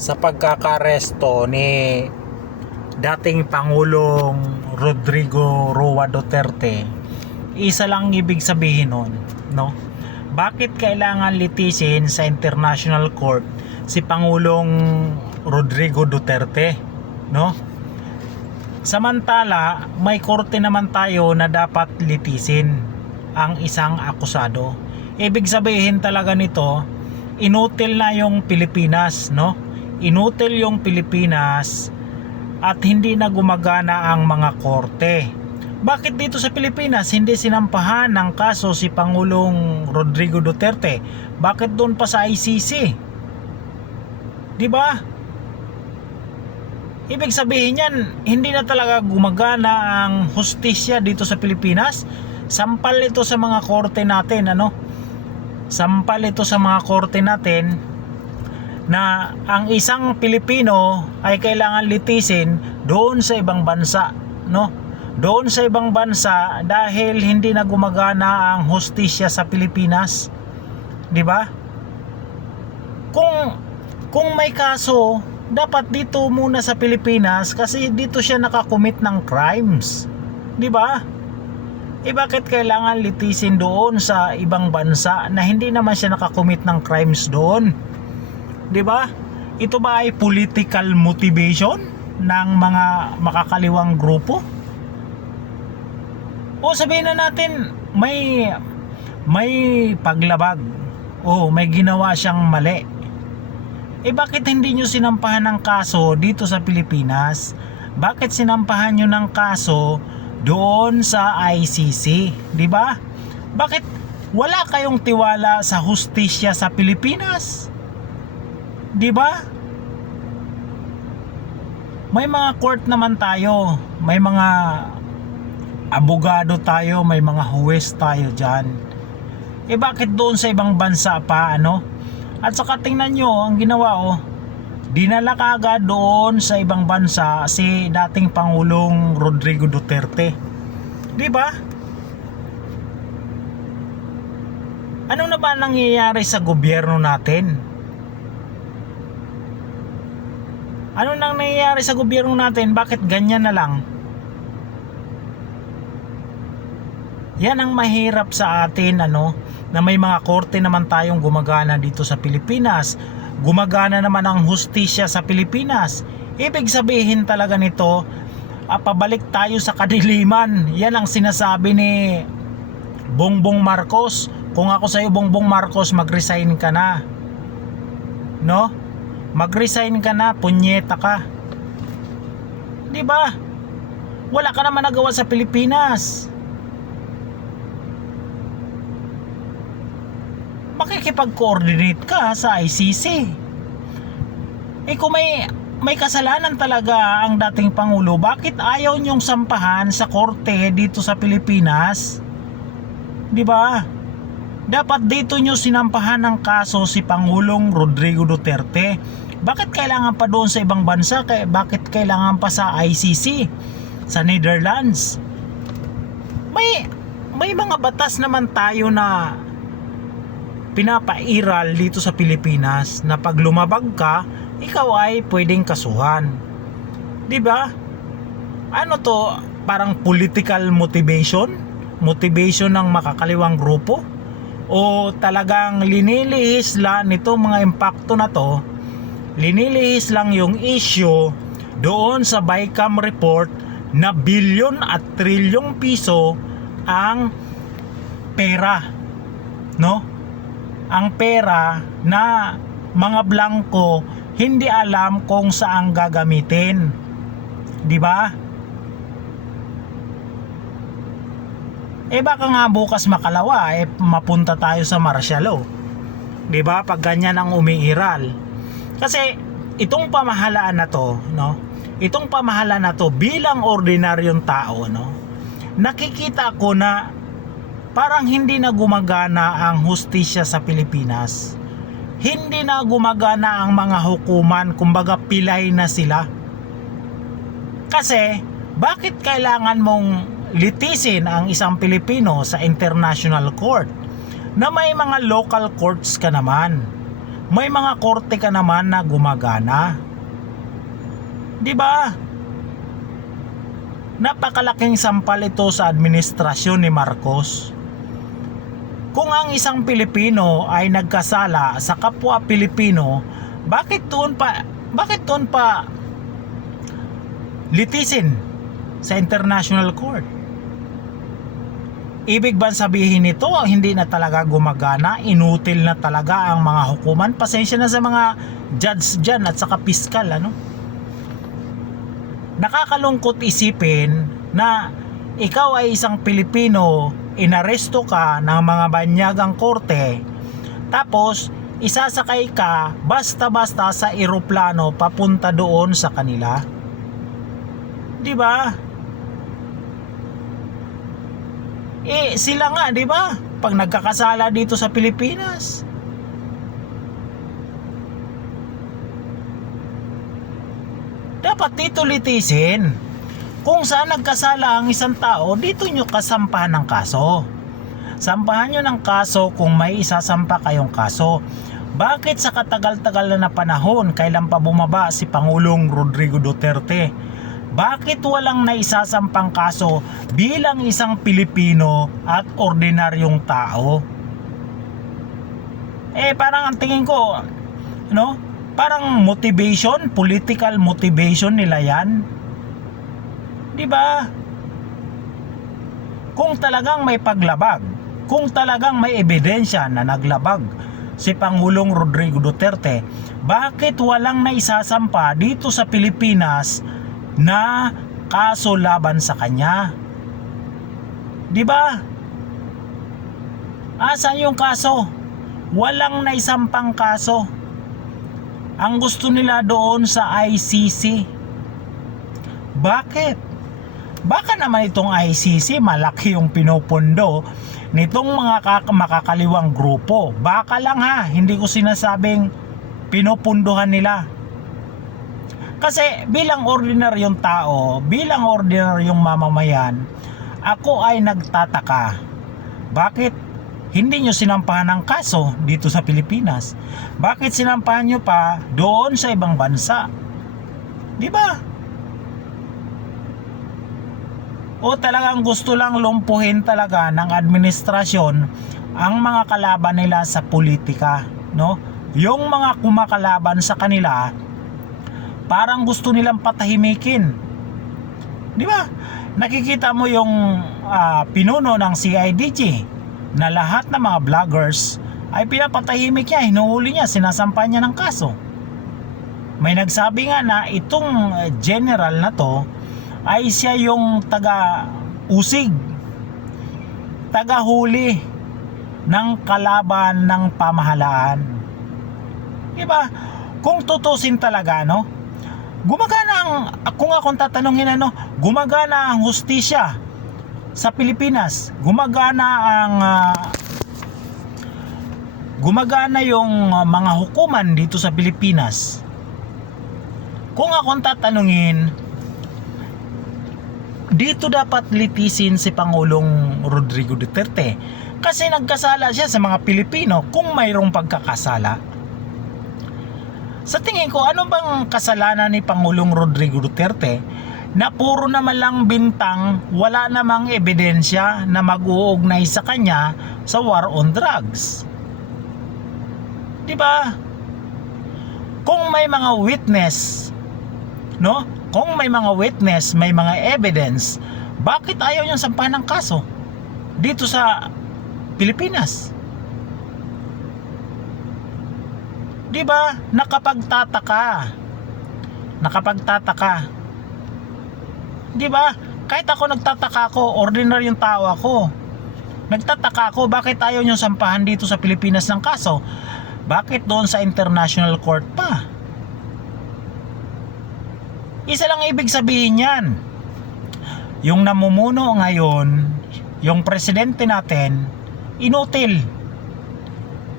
sa pagkakaresto ni dating Pangulong Rodrigo Roa Duterte, isa lang ibig sabihin nun, no? Bakit kailangan litisin sa International Court si Pangulong Rodrigo Duterte, no? Samantala, may korte naman tayo na dapat litisin ang isang akusado. Ibig sabihin talaga nito, inutil na yung Pilipinas, no? Inutil yung Pilipinas at hindi na gumagana ang mga korte. Bakit dito sa Pilipinas hindi sinampahan ng kaso si Pangulong Rodrigo Duterte? Bakit doon pa sa ICC? 'Di ba? Ibig sabihin yan, hindi na talaga gumagana ang hustisya dito sa Pilipinas. Sampal ito sa mga korte natin, ano? Sampal ito sa mga korte natin na ang isang Pilipino ay kailangan litisin doon sa ibang bansa, no? Doon sa ibang bansa dahil hindi na gumagana ang hustisya sa Pilipinas. 'Di ba? Kung kung may kaso, dapat dito muna sa Pilipinas kasi dito siya nakakomit ng crimes. 'Di ba? Eh bakit kailangan litisin doon sa ibang bansa na hindi naman siya nakakomit ng crimes doon? 'Di ba? Ito ba ay political motivation ng mga makakaliwang grupo? O sabihin na natin may may paglabag o may ginawa siyang mali. Eh bakit hindi nyo sinampahan ng kaso dito sa Pilipinas? Bakit sinampahan nyo ng kaso doon sa ICC? 'Di ba? Bakit wala kayong tiwala sa hustisya sa Pilipinas? 'Di ba? May mga court naman tayo, may mga abogado tayo, may mga huwes tayo diyan. Eh bakit doon sa ibang bansa pa ano? At saka tingnan nyo ang ginawa oh. Dinala kaagad doon sa ibang bansa si dating Pangulong Rodrigo Duterte. 'Di ba? Ano na ba nangyayari sa gobyerno natin? Ano nang nangyayari sa gobyerno natin? Bakit ganyan na lang? Yan ang mahirap sa atin ano na may mga korte naman tayong gumagana dito sa Pilipinas. Gumagana naman ang hustisya sa Pilipinas. Ibig sabihin talaga nito, ah, pabalik tayo sa kadiliman. Yan ang sinasabi ni Bongbong Marcos. Kung ako sa iyo Bongbong Marcos, mag-resign ka na. No? Mag-resign ka na, punyeta ka. 'Di ba? Wala ka naman nagawa sa Pilipinas. makikipag-coordinate ka sa ICC. Eh kung may may kasalanan talaga ang dating Pangulo, bakit ayaw niyong sampahan sa korte dito sa Pilipinas? 'Di ba? Dapat dito niyo sinampahan ng kaso si Pangulong Rodrigo Duterte. Bakit kailangan pa doon sa ibang bansa? Kaya bakit kailangan pa sa ICC sa Netherlands? May may mga batas naman tayo na pinapairal dito sa Pilipinas na pag lumabag ka, ikaw ay pwedeng kasuhan. 'Di ba? Ano to? Parang political motivation? Motivation ng makakaliwang grupo? O talagang linilihis lang nito mga impacto na to? Linilihis lang yung issue doon sa BICAM report na bilyon at trilyong piso ang pera no ang pera na mga blanco hindi alam kung saan gagamitin. 'Di ba? Eh baka nga bukas makalawa eh mapunta tayo sa martial law. 'Di ba? Pag ganyan ang umiiral. Kasi itong pamahalaan na to, no? Itong pamahalaan na to bilang ordinaryong tao, no? Nakikita ko na parang hindi na gumagana ang hustisya sa Pilipinas. Hindi na gumagana ang mga hukuman, kumbaga pilay na sila. Kasi, bakit kailangan mong litisin ang isang Pilipino sa international court? Na may mga local courts ka naman. may mga korte ka naman na gumagana. 'Di ba? Napakalaking sampal ito sa administrasyon ni Marcos. Kung ang isang Pilipino ay nagkasala sa kapwa Pilipino, bakit doon pa bakit doon pa litisin sa International Court? Ibig ba sabihin nito hindi na talaga gumagana, inutil na talaga ang mga hukuman? Pasensya na sa mga judge dyan at saka piskal ano? Nakakalungkot isipin na ikaw ay isang Pilipino, inaresto ka ng mga banyagang korte, tapos isasakay ka basta-basta sa eroplano papunta doon sa kanila. 'Di ba? Eh sila nga, 'di ba? Pag nagkakasala dito sa Pilipinas, dapat dito litisin. Kung saan nagkasala ang isang tao, dito nyo kasampahan ng kaso. Sampahan nyo ng kaso kung may isasampa kayong kaso. Bakit sa katagal-tagal na na panahon kailan pa bumaba si Pangulong Rodrigo Duterte? Bakit walang naisasampang kaso bilang isang Pilipino at ordinaryong tao? Eh parang ang tingin ko, no? Parang motivation, political motivation nila 'yan. 'Di ba? Kung talagang may paglabag, kung talagang may ebidensya na naglabag si Pangulong Rodrigo Duterte, bakit walang naisasampa dito sa Pilipinas na kaso laban sa kanya? 'Di ba? Asan yung kaso? Walang naisampang kaso. Ang gusto nila doon sa ICC. Bakit? Baka naman itong ICC malaki yung pinupundo nitong mga kak- makakaliwang grupo. Baka lang ha, hindi ko sinasabing pinupunduhan nila. Kasi bilang ordinaryong tao, bilang ordinaryong mamamayan, ako ay nagtataka. Bakit hindi nyo sinampahan ng kaso dito sa Pilipinas? Bakit sinampahan nyo pa doon sa ibang bansa? Di ba? O talagang gusto lang lumpuhin talaga ng administrasyon ang mga kalaban nila sa politika, no? Yung mga kumakalaban sa kanila, parang gusto nilang patahimikin. Di ba? Nakikita mo yung ah, pinuno ng CIDG na lahat ng mga vloggers ay pinapatahimik niya, hinuhuli niya, sinasampa niya ng kaso. May nagsabi nga na itong eh, general na to ay siya yung taga usig, taga huli ng kalaban ng pamahalaan. Diba? Kung tutusin talaga, no? Gumagana ang, kung akong tatanungin ano, gumagana ang hustisya sa Pilipinas. Gumagana ang ah, gumagana yung ah, mga hukuman dito sa Pilipinas. Kung akong tatanungin, dito dapat litisin si Pangulong Rodrigo Duterte kasi nagkasala siya sa mga Pilipino kung mayroong pagkakasala. Sa tingin ko, ano bang kasalanan ni Pangulong Rodrigo Duterte na puro naman lang bintang, wala namang ebidensya na mag-uugnay sa kanya sa war on drugs. 'Di ba? Kung may mga witness, no? Kung may mga witness, may mga evidence, bakit ayaw niyang sampahan ng kaso dito sa Pilipinas? 'Di ba? Nakapagtataka. Nakapagtataka. 'Di ba? Kahit ako nagtataka ako, ordinaryong tao ako. Nagtataka ako bakit ayaw niyong sampahan dito sa Pilipinas ng kaso? Bakit doon sa International Court pa? Isa lang ibig sabihin yan. Yung namumuno ngayon, yung presidente natin, inutil.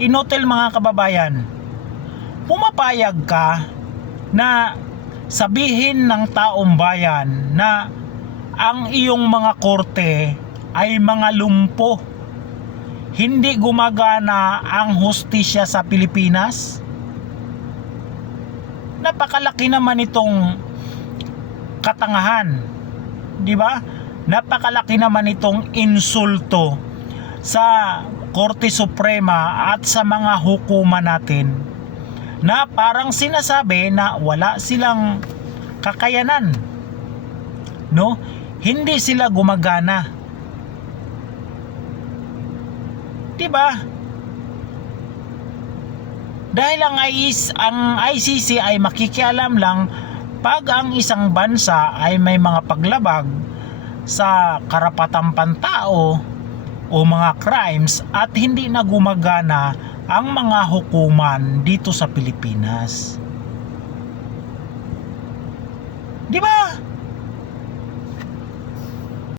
Inutil mga kababayan. Pumapayag ka na sabihin ng taong bayan na ang iyong mga korte ay mga lumpo. Hindi gumagana ang hustisya sa Pilipinas. napakalaki naman itong katangahan. 'Di ba? Napakalaki naman itong insulto sa Korte Suprema at sa mga hukuman natin na parang sinasabi na wala silang kakayanan. No? Hindi sila gumagana. 'Di ba? Dahil ang, IS, ang ICC ay makikialam lang pag ang isang bansa ay may mga paglabag sa karapatang pantao o mga crimes at hindi na gumagana ang mga hukuman dito sa Pilipinas. Di ba?